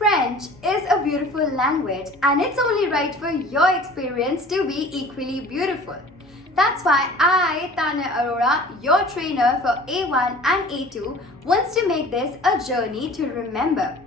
French is a beautiful language and it's only right for your experience to be equally beautiful. That's why I, Tanya Arora, your trainer for A1 and A2, wants to make this a journey to remember.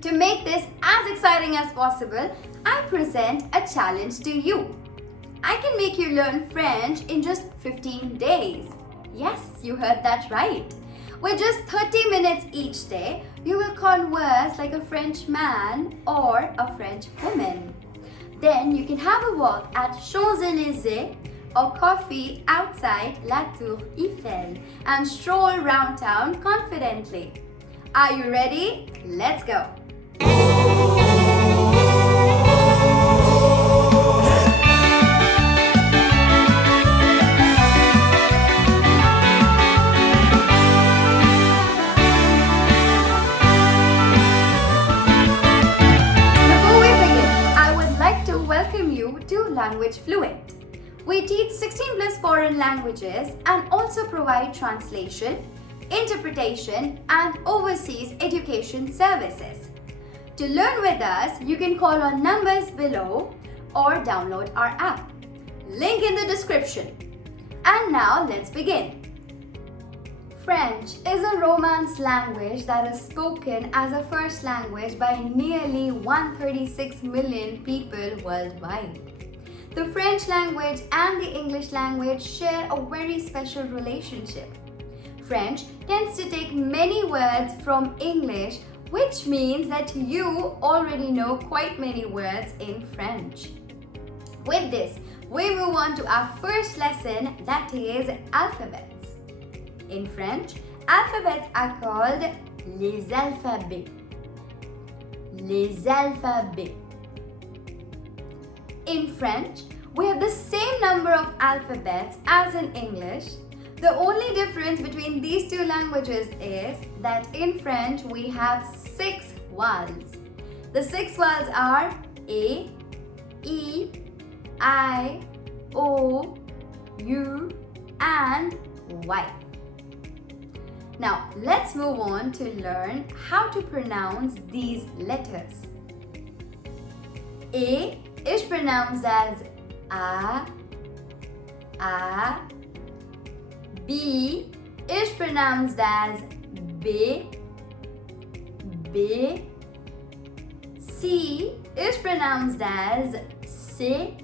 To make this as exciting as possible, I present a challenge to you. I can make you learn French in just 15 days. Yes, you heard that right. With just 30 minutes each day, you will converse like a French man or a French woman. Then you can have a walk at Champs-Élysées or coffee outside La Tour Eiffel and stroll round town confidently. Are you ready? Let's go! Language Fluent. We teach 16 plus foreign languages and also provide translation, interpretation and overseas education services. To learn with us, you can call on numbers below or download our app. Link in the description. And now let's begin. French is a Romance language that is spoken as a first language by nearly 136 million people worldwide. The French language and the English language share a very special relationship. French tends to take many words from English, which means that you already know quite many words in French. With this, we move on to our first lesson, that is alphabets. In French, alphabets are called les alphabets. Les alphabets. In French, we have the same number of alphabets as in English. The only difference between these two languages is that in French we have 6 vowels. The 6 vowels are A, E, I, O, U and Y. Now let's move on to learn how to pronounce these letters. A is pronounced as A. B is pronounced as B. C is pronounced as C.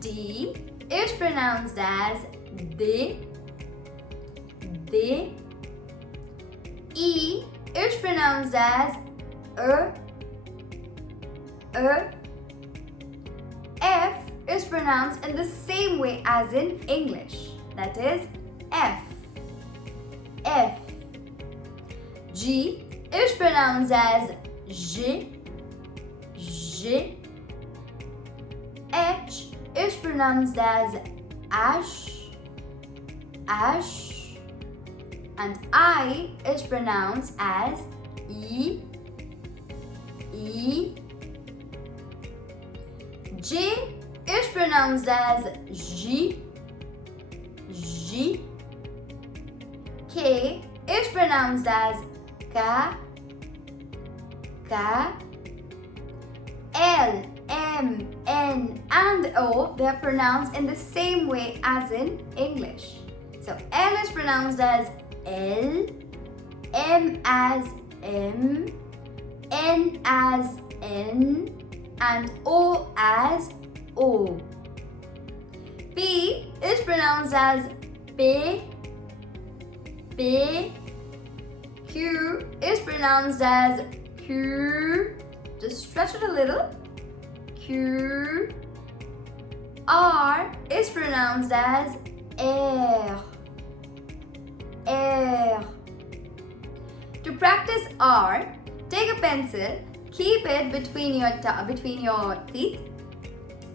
D is pronounced as D. E is pronounced as F is pronounced in the same way as in English, that is F. G is pronounced as G. H is pronounced as H. And I is pronounced as E. J is pronounced as J. K is pronounced as K. L, M, N and O, they are pronounced in the same way as in English. So L is pronounced as L, M as M, N as N and O as O. P is pronounced as P. Q is pronounced as Q. Just stretch it a little. Q. R is pronounced as R. To practice R, take a pencil, keep it between your teeth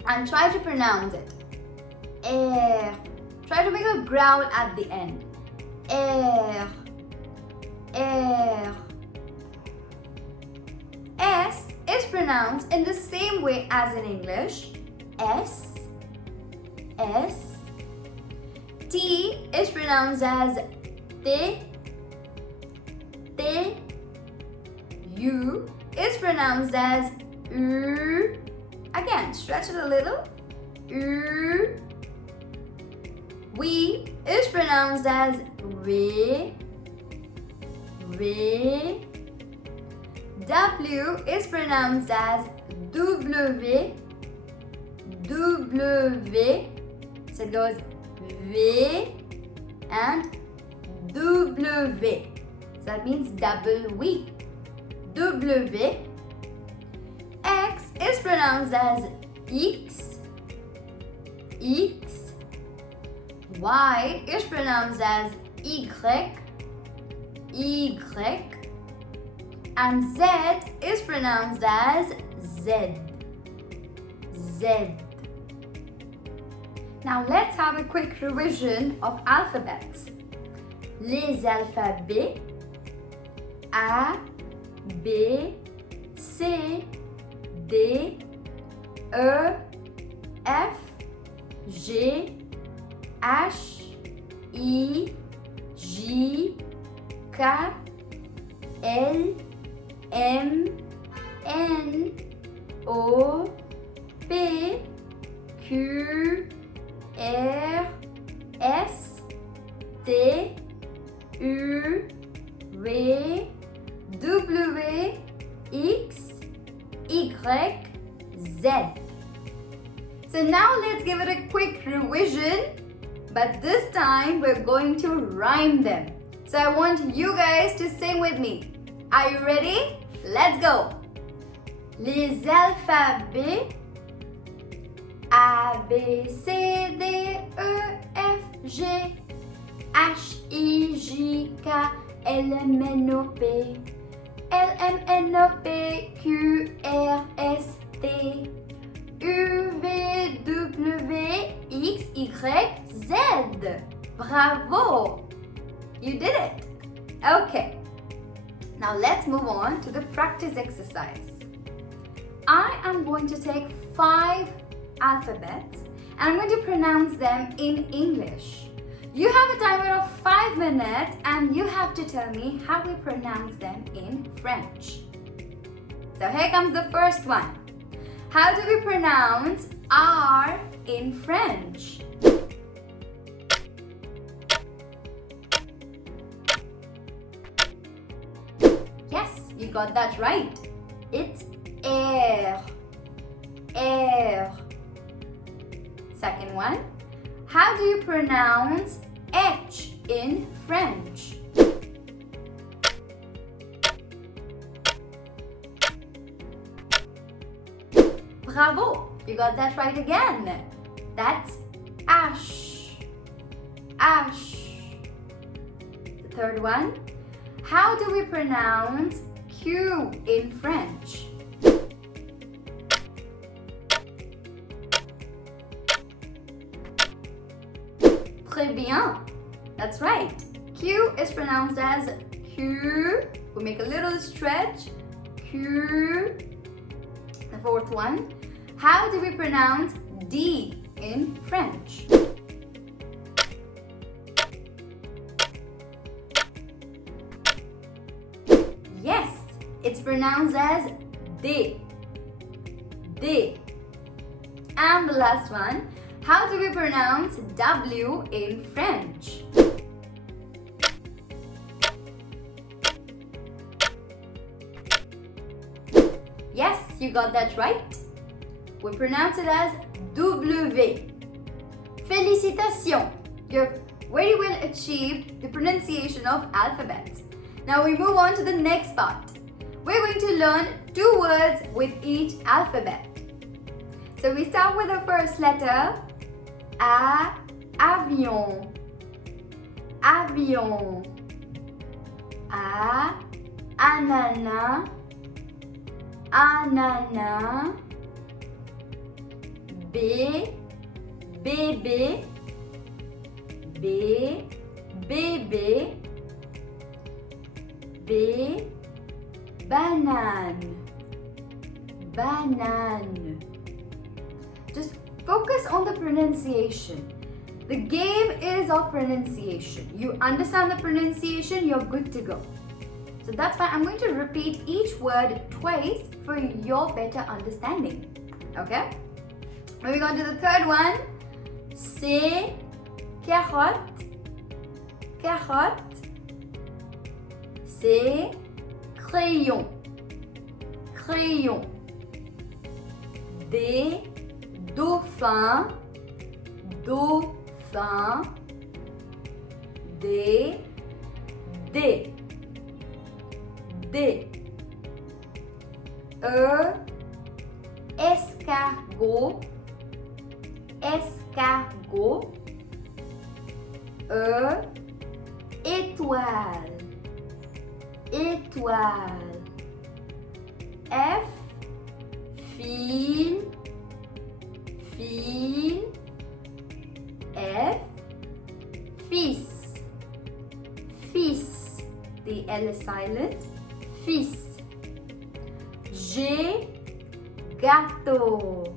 and try to pronounce it. Air. Try to make a growl at the end. Air. S is pronounced in the same way as in English. S. T is pronounced as T. U is pronounced as U. Again, stretch it a little. U. We is pronounced as we. We. W is pronounced as W. W. So it goes V and W. So that means double V. W. X is pronounced as X. X. Y is pronounced as Y. Y. And Z is pronounced as Z. Z. Now let's have a quick revision of alphabets. Les alphabets A, B, C, D, E, F, G, H, I, J, K, L, M, N, O, P, Q, R, S, T, U, V, W, X, Y, Z. So now let's give it a quick revision, but this time we're going to rhyme them. So I want you guys to sing with me. Are you ready? Let's go. Les alphabets A, B, C, D, E, F, G, H, I, J, K, L, M, N, O, P, L, M, N, O, P, Q, R, S, T, U, V, W, X, Y, Z. Bravo! You did it! Okay. Now let's move on to the practice exercise. I am going to take 5 alphabets and I'm going to pronounce them in English. You have a timer of 5 minutes and you have to tell me how we pronounce them in French. So here comes the first one. How do we pronounce R in French? Yes, you got that right. It's air. Air. Second one. How do you pronounce H in French? Bravo! You got that right again. That's ash. Ash. The third one. How do we pronounce Q in French? Très bien. That's right. Q is pronounced as Q. We make a little stretch. Q. The fourth one. How do we pronounce D in French? Yes, it's pronounced as D. D. And the last one. How do we pronounce W in French? Yes, you got that right. We pronounce it as W. Félicitations! You've very well achieved the pronunciation of alphabets. Now we move on to the next part. We're going to learn 2 words with each alphabet. So we start with the first letter. A, avion. Avion. A, ananas. Ananas. B, bébé. B, bébé. B, banane. Banane. Just focus on the pronunciation. The game is of pronunciation. You understand the pronunciation, you're good to go. So that's why I'm going to repeat each word twice for your better understanding. Okay? Moving on to the third one. C'est carotte. Carotte. C'est crayon. Crayon. Des dauphins. Dauphin. Des escargot. Escargot. Étoile. Étoile. Fil. Fil. Fils. Fils. The L is silent. Fils. G. Gâteau.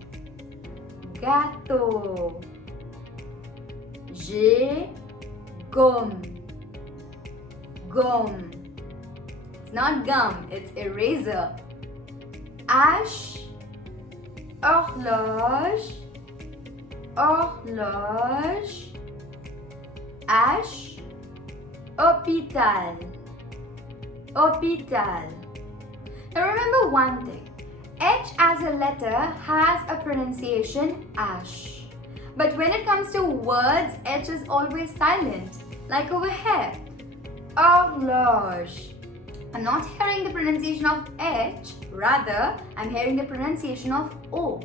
Gâteau. G. Gomme. Gomme. It's not gum, it's eraser. H. Horloge. Horloge. H. Hôpital. Hôpital. Now remember one thing. H as a letter has a pronunciation ash. But when it comes to words, H is always silent. Like over here. Horloge. I'm not hearing the pronunciation of H, rather I'm hearing the pronunciation of O.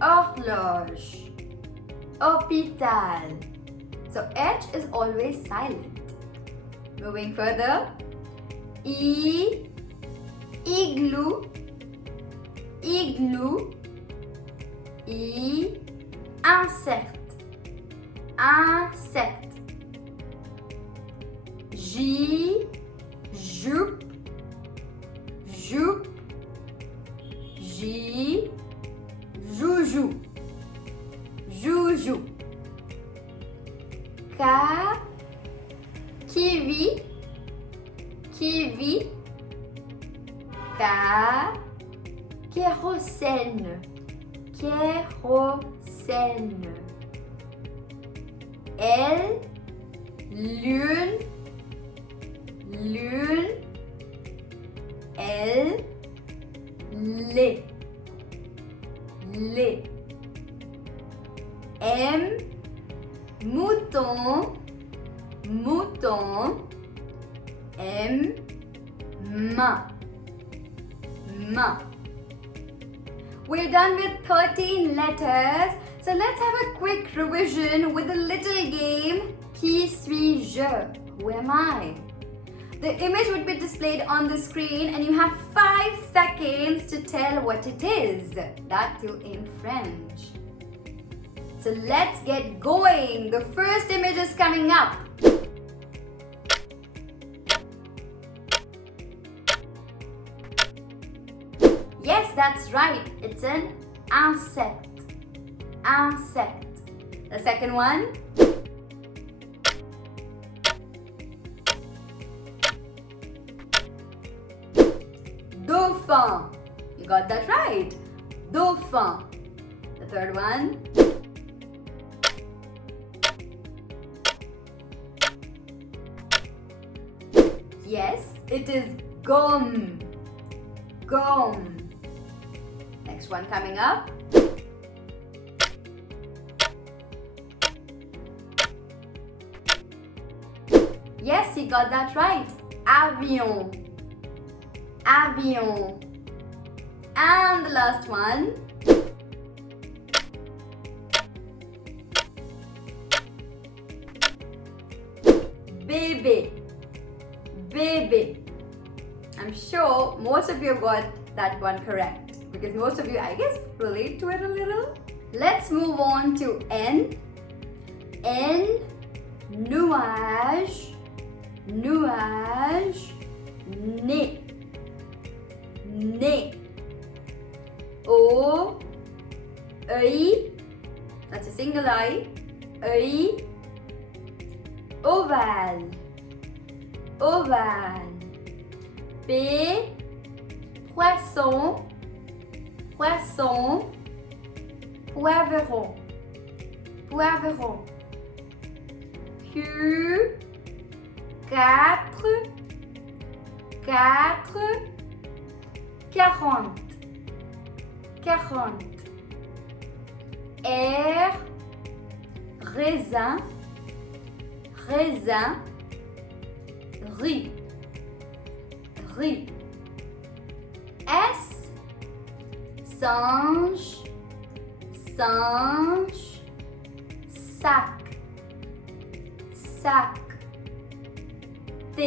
Horloge. Hôpital. So H is always silent. Moving further. Igloo. Igloo. Insecte. Insecte. Jupe. Jupe. Joujou. Joujou. Kiwi. Kiwi. Kérosène. Kérosène. Lune. Lune. Lait. Lait. Mouton. Mouton. Main. Main. We're done with 13 letters. So let's have a quick revision with a little game. Qui suis-je? Who am I? The image would be displayed on the screen and you have 5 seconds to tell what it is. That too in French. So let's get going. The first image is coming up. Yes, that's right. It's an insect. Insect. The second one. Dauphin. You got that right. Dauphin. The third one. Yes, it is gomme. Gomme. Next one coming up. Yes, you got that right. Avion. Avion. And the last one. Bébé. Bébé. I'm sure most of you got that one correct because most of you, I guess, relate to it a little. Let's move on to N. N. Nuage. Nuage. Nez. Nez. O. Œil. That's a single eye. Œil. Ovale. Ovale. P, poisson, poisson, poivron, poivron. Q, 4, 4, 40, 40. R, raisin, raisin, riz, riz. S, singe, singe, sac, sac. T,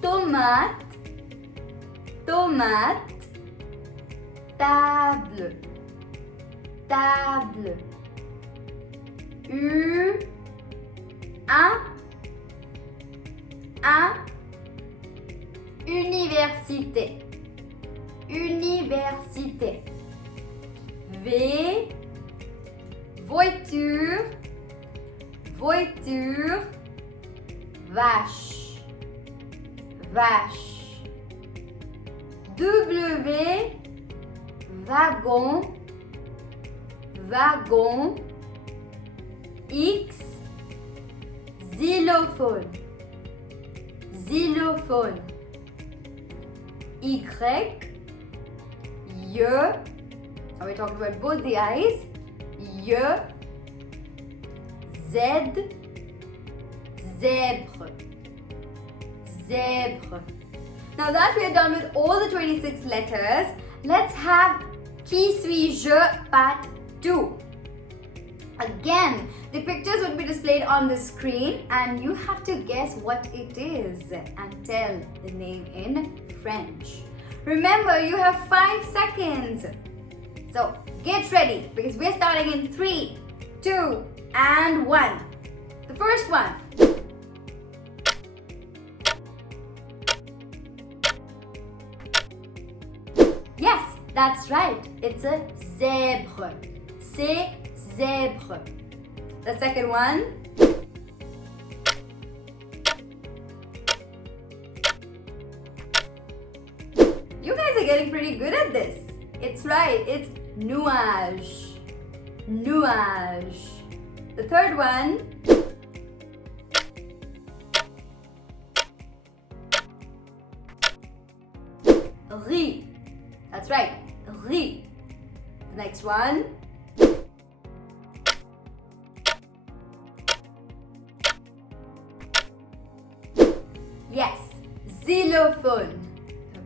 tomate, tomate, table, table. U, un, université, université. V, voiture, voiture, vache, vache. W, wagon, wagon. X, xylophone, xylophone. Y, and we're talking about both the eyes. Y, Z, zèbre, zèbre. Now that we are done with all the 26 letters, let's have Qui suis-je part 2. Again, the pictures would be displayed on the screen and you have to guess what it is and tell the name in French. Remember, you have 5 seconds. So get ready because we're starting in 3, 2, and 1. The first one. Yes, that's right. It's a zèbre. C'est zèbre. The second one. You guys are getting pretty good at this. It's right. It's nuage. Nuage. The third one. Riz. That's right. Riz. The next one. Yes, xylophone.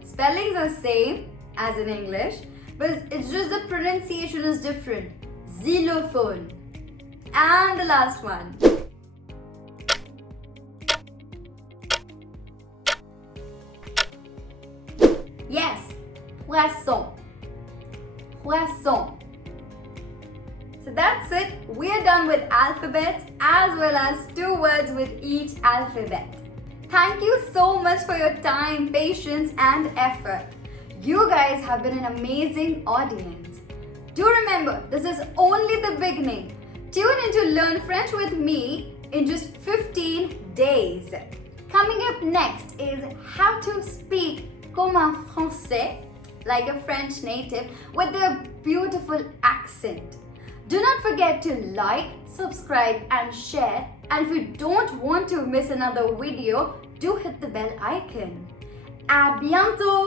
Spellings are same as in English, but it's just the pronunciation is different. Xylophone. And the last one. Yes, poisson. Poisson. So that's it. We're done with alphabets as well as 2 words with each alphabet. Thank you so much for your time, patience, and effort. You guys have been an amazing audience. Do remember, this is only the beginning. Tune in to Learn French with me in just 15 days. Coming up next is how to speak comme un Français, like a French native, with a beautiful accent. Do not forget to like, subscribe, and share. And if you don't want to miss another video, do hit the bell icon. À bientôt!